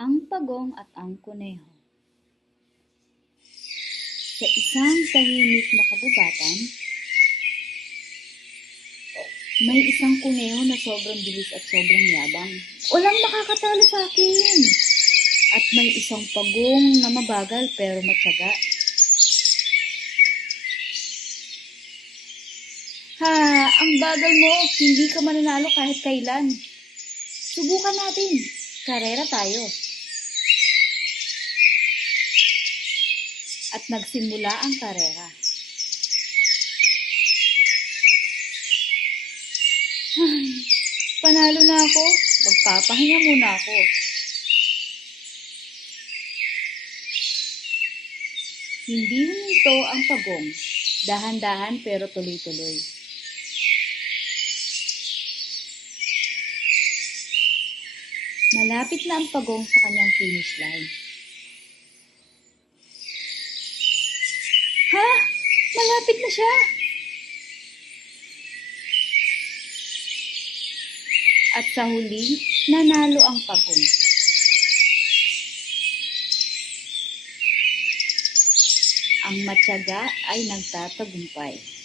Ang pagong at ang kuneho. Sa isang tahimik na kagubatan, may isang kuneho na sobrang bilis at sobrang yabang. Walang makakatalo sa akin! At may isang pagong na mabagal pero matyaga. Ha, ang bagal mo, hindi ka mananalo kahit kailan. Subukan natin, karera tayo. At nagsimula ang karera. Ay, panalo na ako, magpapahinga muna ako. Hindi huminto ang pagong, dahan-dahan pero tuloy-tuloy. Malapit na ang pagong sa kanyang finish line. Ha? Malapit na siya! At sa huli, nanalo ang pagong. Ang matyaga ay nagtatagumpay.